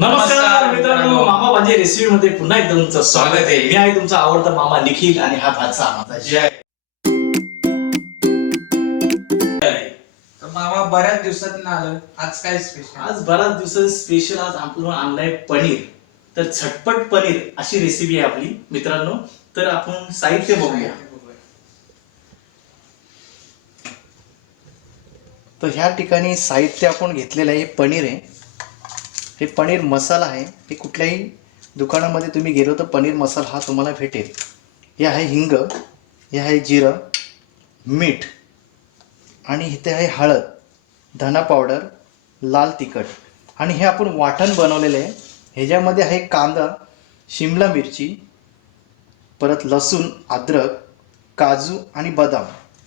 नमस्कार मित्रांनो, मामा माझे रेसिपी मध्ये पुन्हा एकदा तुमचं स्वागत आहे. मी आहे तुमचा आवडता मामा निखिल आणि हा भाचा माझा जय. मामा बऱ्याच दिवसात आलं, आज काय स्पेशल? आज बराच दिवस स्पेशल आज आपण आणलाय पनीर. तर झटपट पनीर अशी रेसिपी आहे आपली मित्रांनो. तर आपण साहित्य बघूया. तर ह्या ठिकाणी साहित्य आपण घेतलेलं आहे. हे पनीर आहे, हे पनीर मसाला आहे. हे कुठल्याही दुकानामध्ये तुम्ही गेलो तर पनीर मसाला हा तुम्हाला भेटेल. हे आहे हिंग, हे आहे जिरं, मीठ आणि इथे आहे हळद, धना पावडर, लाल तिखट आणि हे आपण वाटण बनवलेलं आहे. ह्याच्यामध्ये आहे कांदा, शिमला मिरची, परत लसूण, अद्रक, काजू आणि बदाम.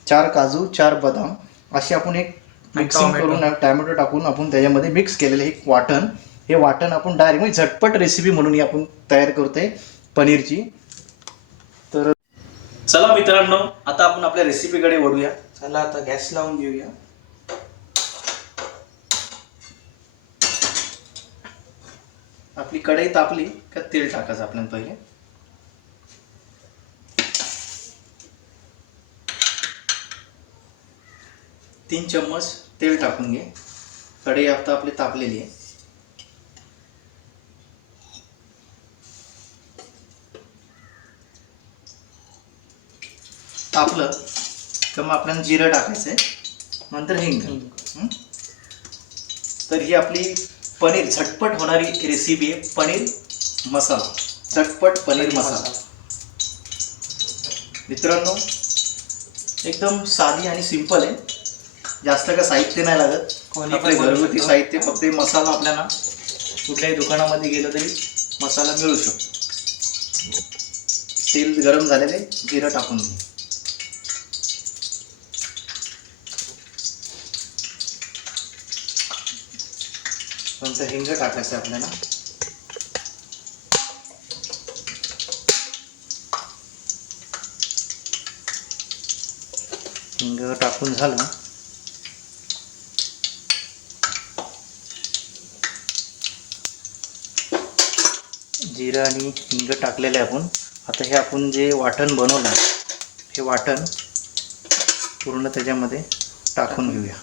4 काजू 4 बदाम असे आपण एक मिक्सिंग करून टॅमॅटो टाकून आपण त्याच्यामध्ये मिक्स केलेलं एक वाटण. हे वाटण आपण डायरेक्ट म्हणजे झटपट रेसिपी म्हणून ही आपण तयार करतोय पनीरची. तर चला मित्रांनो, आता आपण आपल्या रेसिपीकडे वळूया. चला आता गॅस लावून घेऊया. आपली कढई तापली का तेल टाकायचं आपल्याला पहिले. तीन चम्मच तेल टाकून घे. कढई आता आपली तापलेली आहे. तापलं तर मग आपल्याला जिरं टाकायचं आहे, नंतर हिंग. तर ही आपली पनीर झटपट होणारी रेसिपी आहे. पनीर मसाला, झटपट पनीर मसाला मित्रांनो. एकदम साधी आणि सिंपल आहे. जास्त का साहित्य नाही लागत. आपले घरगुती साहित्य, फक्त मसाला आपल्याला कुठल्याही दुकानामध्ये गेलं तरी मसाला मिळू शकतो. तेल गरम झालेले, जिरं टाकून घे. नंतर हिंग टाकायचं आपल्याला. हिंग टाकून झालं, जिरं आणि हिंग टाकलेलं आहे आपण. आता हे आपण जे वाटण बनवलं हे वाटण पूर्ण त्याच्यामध्ये टाकून घेऊया.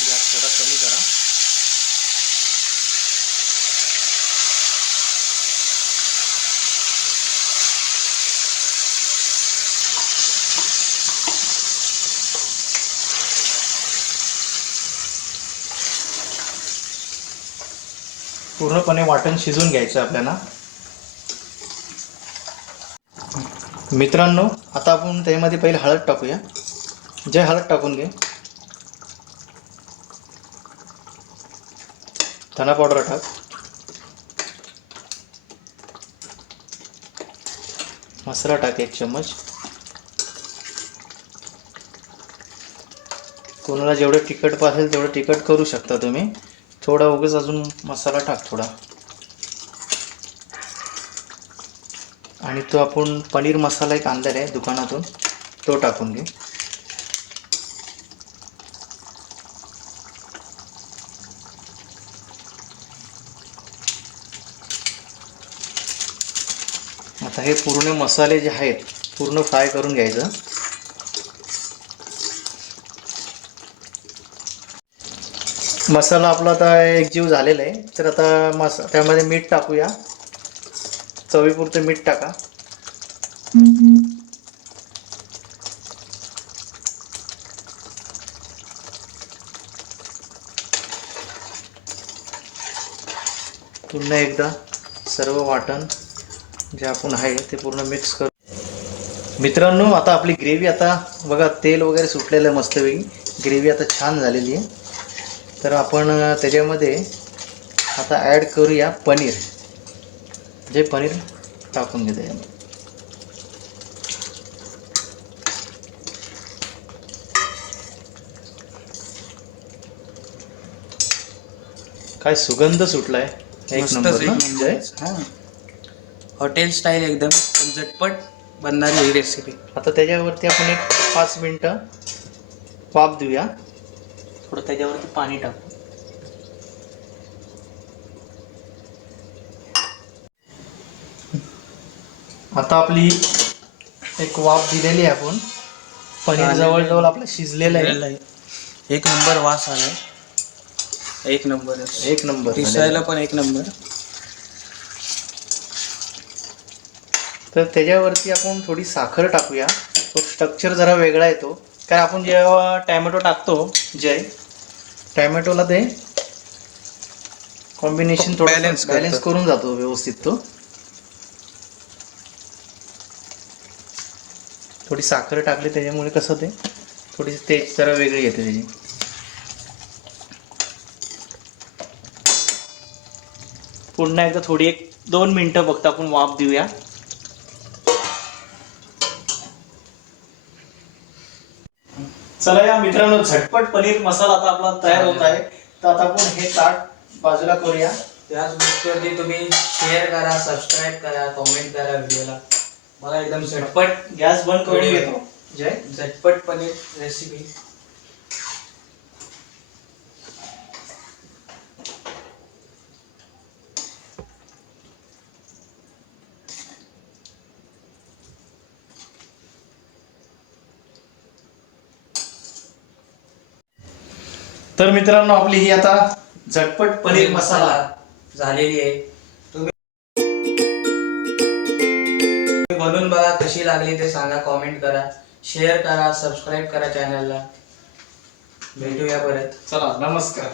गॅस थोडा कमी करा. पूर्णपणे वाटण शिजून घ्यायचं आपल्याला. मित्रांनो, आता आपण त्यामध्ये पहिले हळद टाकूया. जे हळद टाकून घे. धना पावडर टाक. मसाला टाक 1 चम्मच. कोणाला जेवढं तिखट पाहिजे तेवढं तिखट करू शकता तुम्ही. थोडा उगाच अजून मसाला टाक थोडा. आणि तो आपण पनीर मसाला एक आणलेला आहे दुकानातून, तो टाकून घे. आता हे पूर्ण मसाले जे आहेत पूर्ण फ्राय करून घ्यायचं. मसाला आपला आता एकजीव झालेला आहे. तर आता त्यामध्ये मीठ टाकूया. चवीपुरतं मीठ टाका. पुन्हा एकदा सर्व वाटण जे आपण आहे ते पूर्ण मिक्स करू. मित्रांनो, आता आपली ग्रेव्ही, आता बघा तेल वगैरे सुटलेलं आहे मस्तपैकी. ग्रेव्ही आता छान झालेली आहे. तर आपण त्याच्यामध्ये आता ॲड करूया पनीर. जे पनीर टाकून घे त्याच्यामध्ये. काय सुगंध सुटलाय, एक नंबर ना. हां, हॉटेल स्टाईल एकदम झटपट बनणारी ही रेसिपी. आता त्याच्यावरती आपण एक 5 मिनटं वाफ देऊया. थोडं त्याच्यावरती पाणी टाकू. आता आपली एक वाफ दिलेली आहे आपण. पनीर जवळजवळ आपलं शिजलेलं आहे. एक नंबर वास आलाय. एक नंबर. एक नंबर दिसायला पण एक नंबर. तर त्याच्यावरती आपण थोडी साखर टाकूया. तो स्ट्रक्चर जरा वेगळा येतो. कारण आपण जेव्हा टॅमॅटो टाकतो टॅमॅटोला ते कॉम्बिनेशन थोडं बॅलन्स करून जातो व्यवस्थित. तो थोडी साखर टाकली त्याच्यामुळे कसं ते थोडीशी टेस्ट जरा वेगळी येते त्याची. पुन्हा एकदा थोडी 1-2 मिनिटं फक्त आपण वाफ देऊया. चला या मित्रांनो, झटपट पनीर मसाला आता आपला तयार होत आहे. तर आता आपण हे ताट बाजूला करूया. त्याच गोष्टीवरती तुम्ही शेअर करा, सबस्क्राईब करा, कमेंट करा व्हिडिओला. मला एकदम झटपट गॅस बंद करून घेतो. झटपट पनीर रेसिपी. तर मित्रांनो, आपली ही आता झटपट पनीर मसाला झालेली आहे. तुम्ही बनवून बघा, कशी लागली ते सांगा, कमेंट करा, शेअर करा, सबस्क्राईब करा चॅनलला. भेटूया परत. चला, नमस्कार.